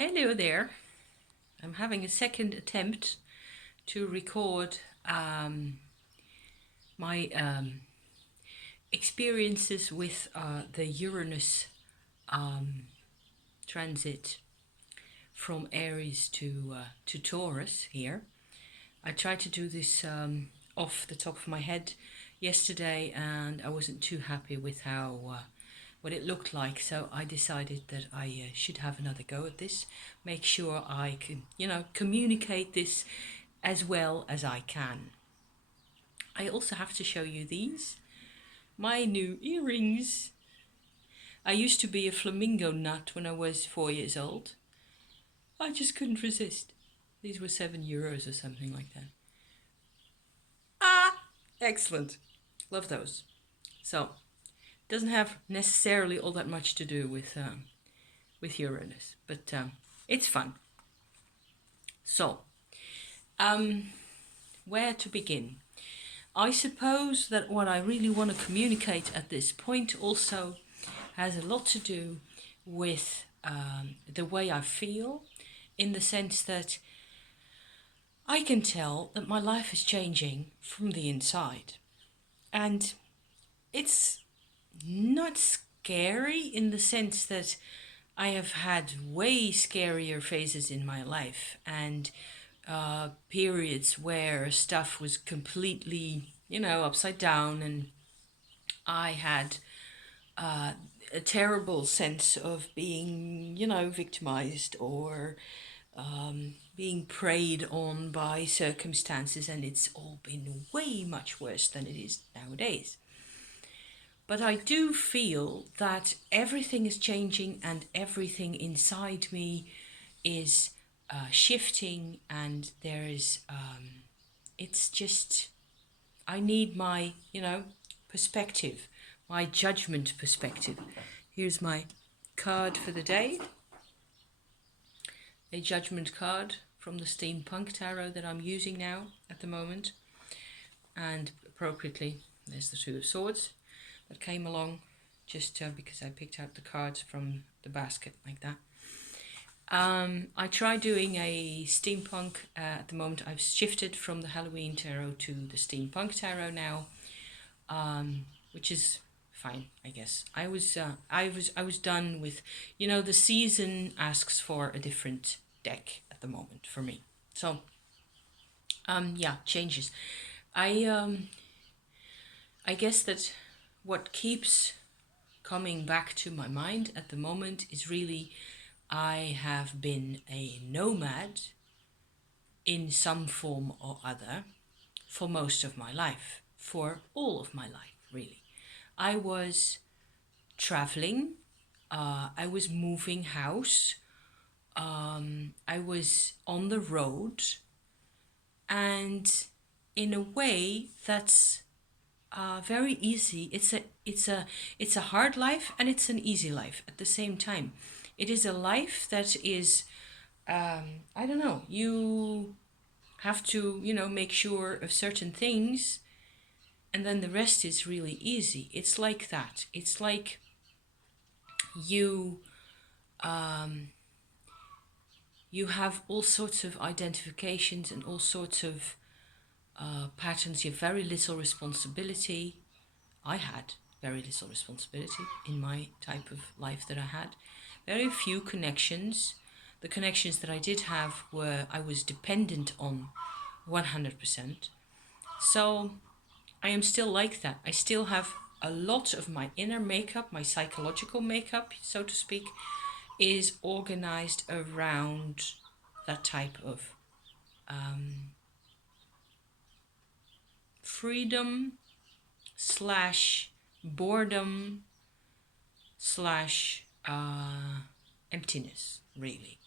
Hello there. I'm having a second attempt to record my experiences with the Uranus transit from Aries to Taurus here. I tried to do this off the top of my head yesterday, and I wasn't too happy with how what it looked like. So I decided that I should have another go at this. Make sure I can, communicate this as well as I can. I also have to show you these, my new earrings. I used to be a flamingo nut when I was 4 years old. I just couldn't resist. These were €7 or something like that. Ah, excellent. Love those. So, doesn't have necessarily all that much to do with Uranus, but it's fun. So, where to begin? I suppose that what I really want to communicate at this point also has a lot to do with the way I feel, in the sense that I can tell that my life is changing from the inside. And it's not scary in the sense that I have had way scarier phases in my life, and periods where stuff was completely, upside down, and I had a terrible sense of being, victimized or being preyed on by circumstances, and it's all been way much worse than it is nowadays. But I do feel that everything is changing and everything inside me is shifting, and there is, it's just, I need my, perspective, my judgment perspective. Here's my card for the day. A judgment card from the Steampunk Tarot that I'm using now at the moment. And appropriately, there's the Two of Swords that came along just because I picked out the cards from the basket like that. I tried doing a steampunk at the moment. I've shifted from the Halloween tarot to the Steampunk Tarot now, which is fine, I guess. I was done with, the season asks for a different deck at the moment for me. So, changes. I guess that what keeps coming back to my mind at the moment is really, I have been a nomad in some form or other for most of my life, for all of my life, really. I was traveling, I was moving house, I was on the road, and in a way that's very easy. It's a hard life and it's an easy life at the same time. It is a life that is, I don't know, you have to, make sure of certain things, and then the rest is really easy. It's like that. It's like you you have all sorts of identifications and all sorts of patterns. You have very little responsibility. I had very little responsibility in my type of life that I had. Very few connections. The connections that I did have were, I was dependent on 100%. So I am still like that. I still have a lot of my inner makeup, my psychological makeup, so to speak, is organized around that type of freedom slash boredom slash emptiness, really.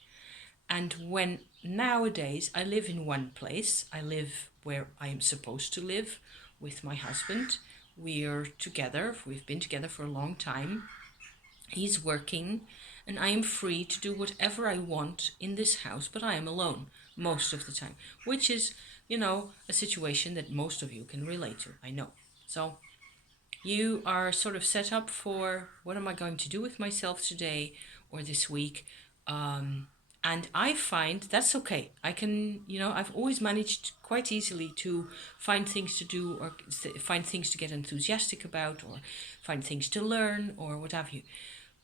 And when nowadays I live in one place, I live where I am supposed to live with my husband. We are together, we've been together for a long time. He's working, and I am free to do whatever I want in this house, but I am alone most of the time, which is, a situation that most of you can relate to, I know. So you are sort of set up for, what am I going to do with myself today or this week? And I find that's okay. I can, I've always managed quite easily to find things to do, or find things to get enthusiastic about, or find things to learn, or what have you.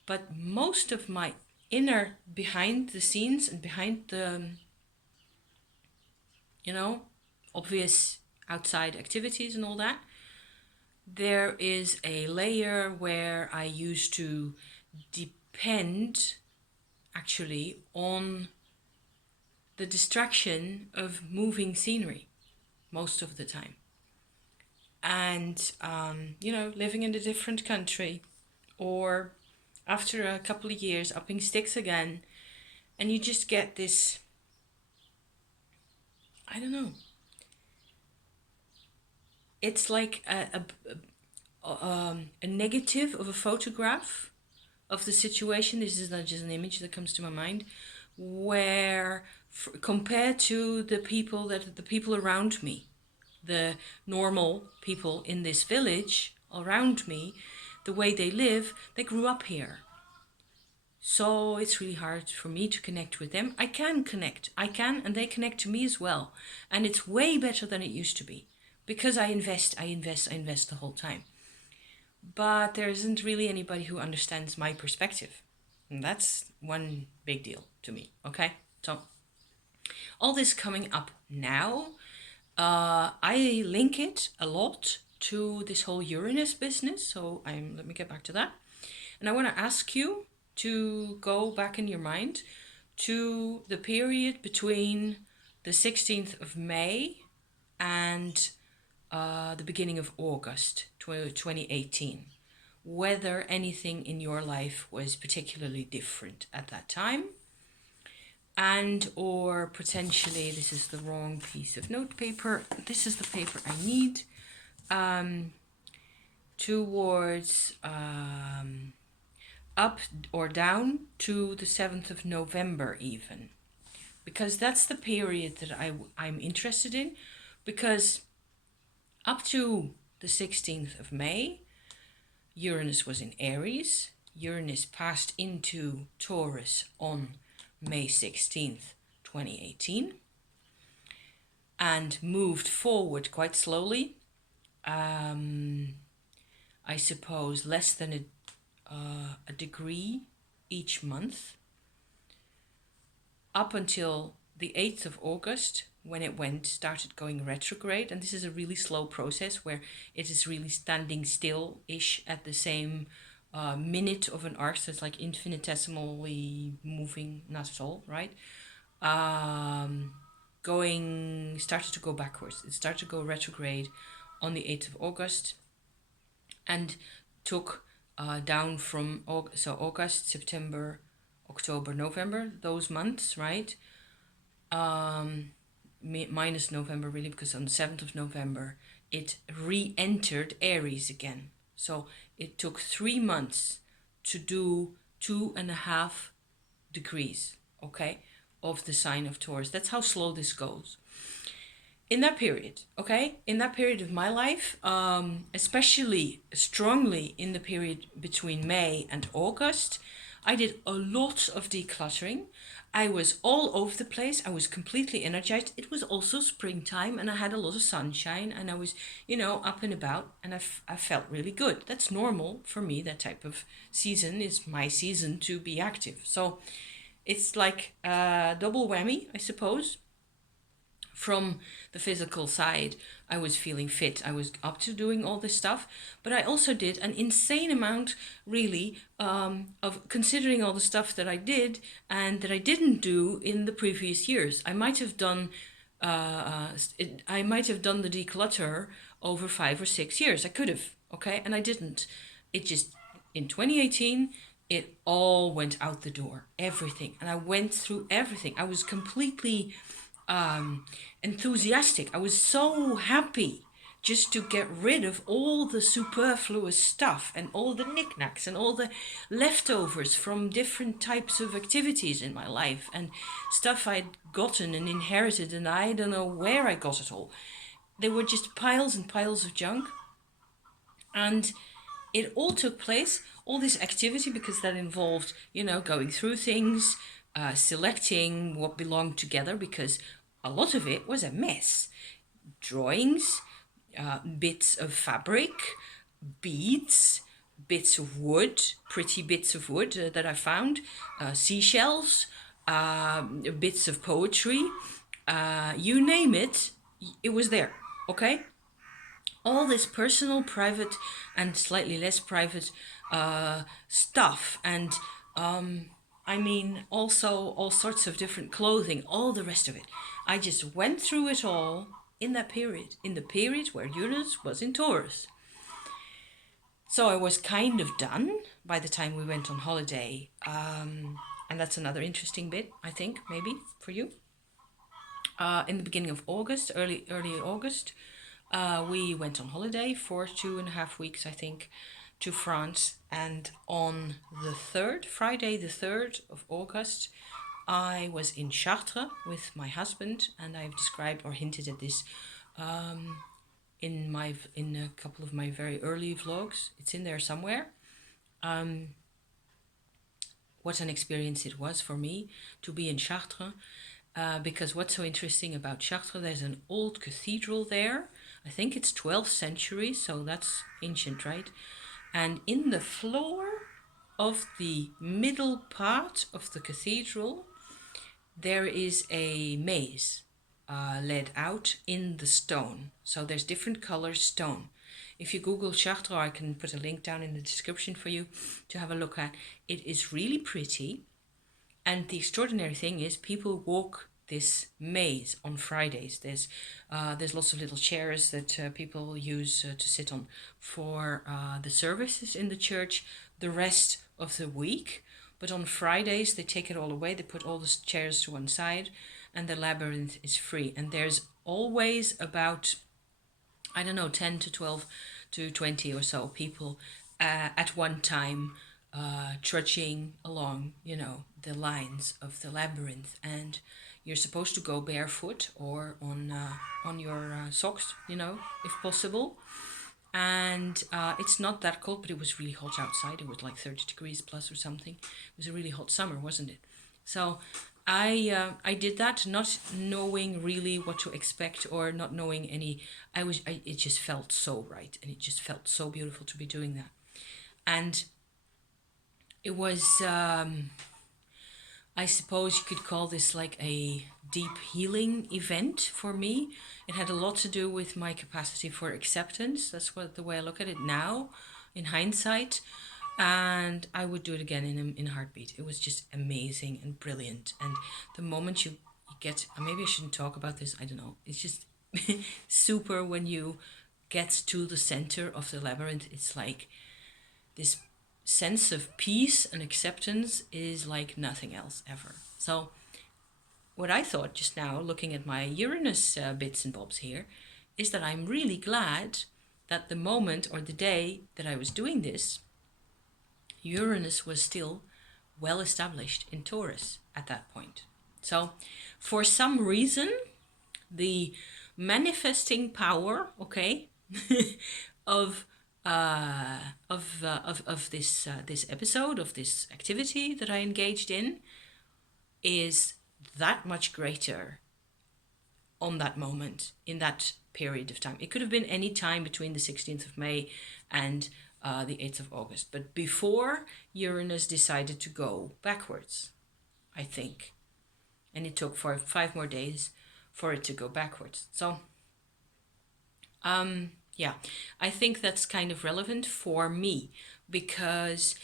But most of my inner, behind the scenes and behind the, you know, obvious outside activities and all that, there is a layer where I used to depend actually on the distraction of moving scenery most of the time. And, living in a different country, or after a couple of years, upping sticks again, and you just get this, I don't know, it's like a negative of a photograph of the situation. This is not just an image that comes to my mind, where compared to the people around me, the normal people in this village around me, the way they live, they grew up here. So it's really hard for me to connect with them. I can connect, and they connect to me as well. And it's way better than it used to be, because I invest the whole time. But there isn't really anybody who understands my perspective. And that's one big deal to me, okay? So all this coming up now, I link it a lot to this whole Uranus business. So let me get back to that. And I want to ask you to go back in your mind to the period between the 16th of May and the beginning of August 2018. Whether anything in your life was particularly different at that time, and or potentially, this is the wrong piece of note paper, this is the paper I need, towards up or down to the 7th of November even, because that's the period that I'm interested in, because up to the 16th of May, Uranus was in Aries. Uranus passed into Taurus on May 16th, 2018, and moved forward quite slowly. I suppose less than a degree each month, up until the 8th of August, when it started going retrograde. And this is a really slow process where it is really standing still-ish at the same minute of an arc. So it's like infinitesimally moving, not at all, right? Started to go backwards. It started to go retrograde on the 8th of August, and took down from August, September, October, November, those months, right? Minus November, really, because on the 7th of November it re-entered Aries again. So it took 3 months to do 2.5 degrees, okay, of the sign of Taurus. That's how slow this goes. In that period, in that period of my life, especially strongly in the period between May and August, I did a lot of decluttering. I was all over the place. I was completely energized. It was also springtime, and I had a lot of sunshine, and I was, up and about, and I felt really good. That's normal for me. That type of season is my season to be active. So it's like a double whammy, I suppose. From the physical side, I was feeling fit. I was up to doing all this stuff, but I also did an insane amount, really, of considering all the stuff that I did and that I didn't do in the previous years. I might have done the declutter over 5 or 6 years. I could have, and I didn't. It just, in 2018, it all went out the door, everything, and I went through everything. I was completely enthusiastic. I was so happy just to get rid of all the superfluous stuff and all the knickknacks and all the leftovers from different types of activities in my life, and stuff I'd gotten and inherited, and I don't know where I got it all. They were just piles and piles of junk. And it all took place, all this activity, because that involved, going through things, selecting what belonged together, because a lot of it was a mess. Drawings, bits of fabric, beads, bits of wood, pretty bits of wood that I found, seashells, bits of poetry, you name it, it was there, okay? All this personal, private, and slightly less private stuff, and I mean, also all sorts of different clothing, all the rest of it. I just went through it all in that period, in the period where Uranus was in Taurus. So I was kind of done by the time we went on holiday. And that's another interesting bit, I think, maybe for you. In the beginning of August, early August, we went on holiday for 2.5 weeks, I think, to France. And on the Friday the 3rd of August, I was in Chartres with my husband, and I've described or hinted at this in a couple of my very early vlogs. It's in there somewhere. What an experience it was for me to be in Chartres. Because what's so interesting about Chartres, there's an old cathedral there. I think it's 12th century, so that's ancient, right? And in the floor of the middle part of the cathedral, there is a maze laid out in the stone. So there's different colors stone. If you Google Chartres, I can put a link down in the description for you to have a look at. It is really pretty. And the extraordinary thing is people walk this maze on Fridays. There's lots of little chairs that people use to sit on for the services in the church the rest of the week. But on Fridays, they take it all away. They put all the chairs to one side, and the labyrinth is free. And there's always about, I don't know, 10 to 12 to 20 or so people at one time trudging along, the lines of the labyrinth. And you're supposed to go barefoot or on your socks, if possible. And it's not that cold, but it was really hot outside. It was like 30 degrees plus or something. It was a really hot summer, wasn't it? So I did that, not knowing really what to expect, or not knowing any. It just felt so right, and it just felt so beautiful to be doing that. And it was, I suppose you could call this like a deep healing event for me. It had a lot to do with my capacity for acceptance. That's the way I look at it now, in hindsight. And I would do it again in a heartbeat. It was just amazing and brilliant. And the moment you get, maybe I shouldn't talk about this, I don't know. It's just super when you get to the center of the labyrinth. It's like this sense of peace and acceptance is like nothing else ever. So what I thought just now, looking at my Uranus bits and bobs here, is that I'm really glad that the moment or the day that I was doing this, Uranus was still well established in Taurus at that point. So for some reason, the manifesting power, of this episode, of this activity that I engaged in, is that much greater on that moment, in that period of time. It could have been any time between the 16th of May and the 8th of August, but before Uranus decided to go backwards, I think. And it took 5 more days for it to go backwards. So, yeah, I think that's kind of relevant for me because,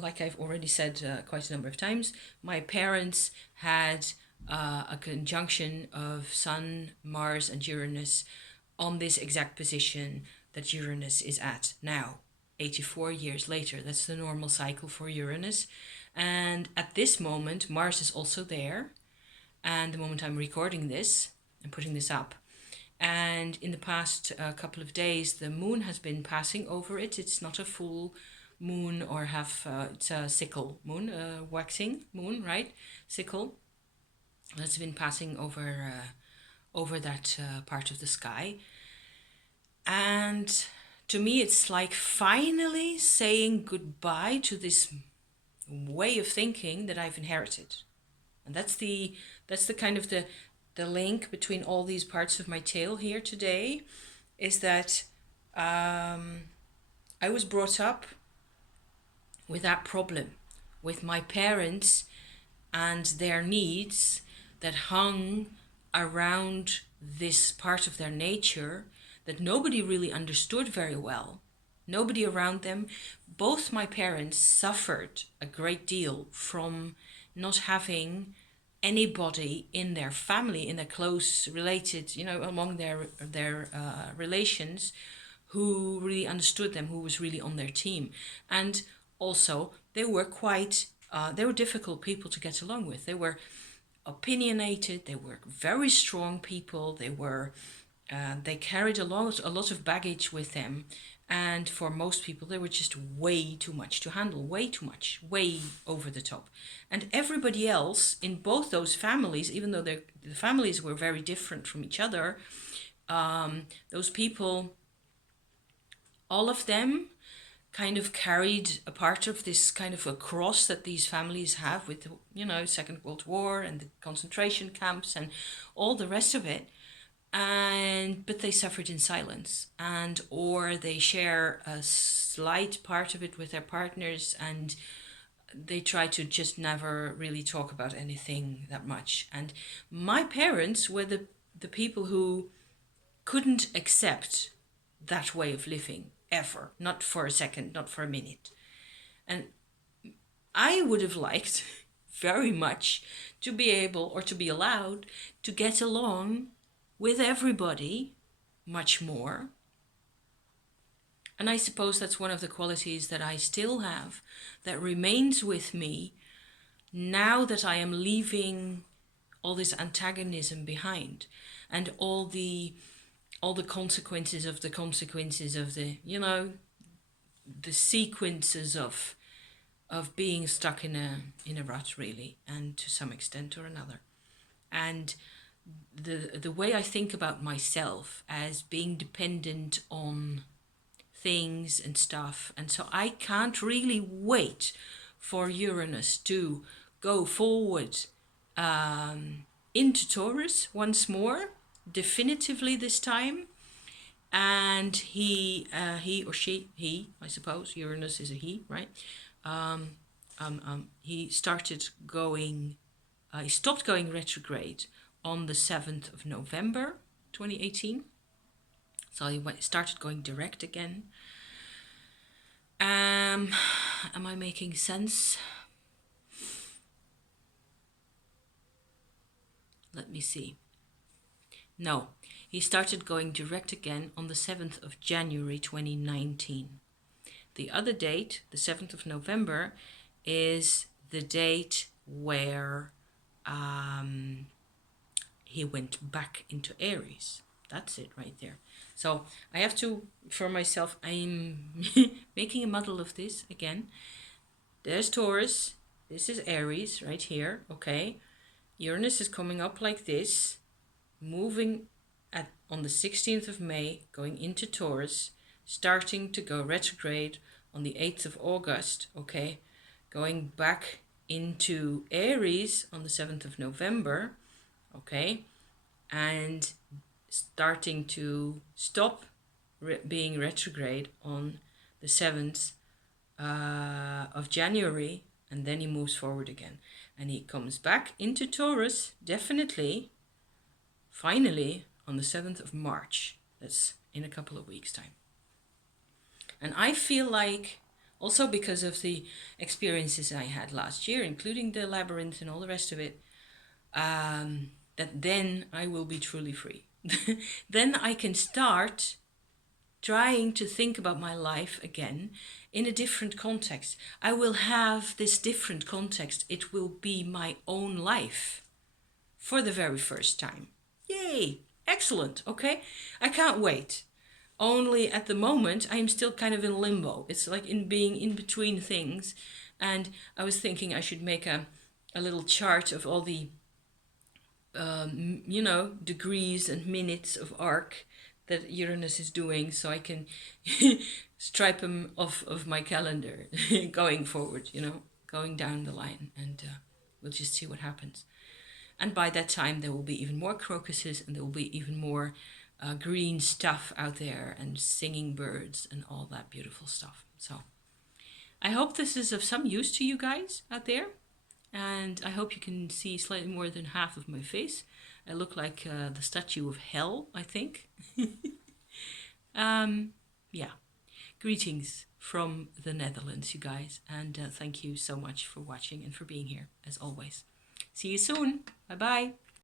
like I've already said quite a number of times, my parents had a conjunction of Sun, Mars, and Uranus on this exact position that Uranus is at now, 84 years later. That's the normal cycle for Uranus. And at this moment, Mars is also there. And the moment I'm recording this and putting this up, and in the past couple of days, the moon has been passing over it. It's not a full moon or half, it's a sickle moon, waxing moon, right? Sickle. That's been passing over that part of the sky. And to me, it's like finally saying goodbye to this way of thinking that I've inherited. And that's the kind of the link between all these parts of my tale here today, is that I was brought up with that problem, with my parents and their needs that hung around this part of their nature that nobody really understood very well. Nobody around them. Both my parents suffered a great deal from not having anybody in their family, in their close related, among their relations, who really understood them, who was really on their team. And also, they were they were difficult people to get along with. They were opinionated, they were very strong people, they carried a lot of baggage with them. And for most people, they were just way too much to handle, way too much, way over the top. And everybody else in both those families, even though the families were very different from each other, those people, all of them kind of carried a part of this kind of a cross that these families have with, Second World War and the concentration camps and all the rest of it. But they suffered in silence, or they share a slight part of it with their partners, and they try to just never really talk about anything that much. And my parents were the people who couldn't accept that way of living ever, not for a second, not for a minute. And I would have liked very much to be able, or to be allowed, to get along with everybody much more. And I suppose that's one of the qualities that I still have, that remains with me now that I am leaving all this antagonism behind, and all the consequences of the the sequences of being stuck in a rut, really, and to some extent or another. And the way I think about myself as being dependent on things and stuff, and so I can't really wait for Uranus to go forward into Taurus once more, definitively this time. And he or she, I suppose Uranus is a he, right? He started going, he stopped going retrograde on the 7th of November 2018. So he started going direct again. Am I making sense? Let me see. No, he started going direct again on the 7th of January 2019. The other date, the 7th of November, is the date where he went back into Aries. That's it right there. So I have to, for myself, I'm making a muddle of this again. There's Taurus. This is Aries right here. Okay. Uranus is coming up like this, moving on the 16th of May, going into Taurus, starting to go retrograde on the 8th of August. Okay. Going back into Aries on the 7th of November. Okay. And starting to stop being retrograde on the 7th of January, and then he moves forward again. And he comes back into Taurus, definitely, finally, on the 7th of March. That's in a couple of weeks' time. And I feel like, also because of the experiences I had last year, including the labyrinth and all the rest of it, that then I will be truly free. Then I can start trying to think about my life again in a different context. I will have this different context. It will be my own life for the very first time. Yay! Excellent. Okay? I can't wait. Only at the moment, I am still kind of in limbo. It's like in being in between things. And I was thinking I should make a little chart of all the degrees and minutes of arc that Uranus is doing, so I can stripe them off of my calendar going forward, going down the line, and We'll just see what happens. And by that time, there will be even more crocuses and there will be even more green stuff out there and singing birds and all that beautiful stuff. So I hope this is of some use to you guys out there. And I hope you can see slightly more than half of my face. I look like the statue of hell, I think. Yeah. Greetings from the Netherlands, you guys. And thank you so much for watching and for being here, as always. See you soon. Bye-bye.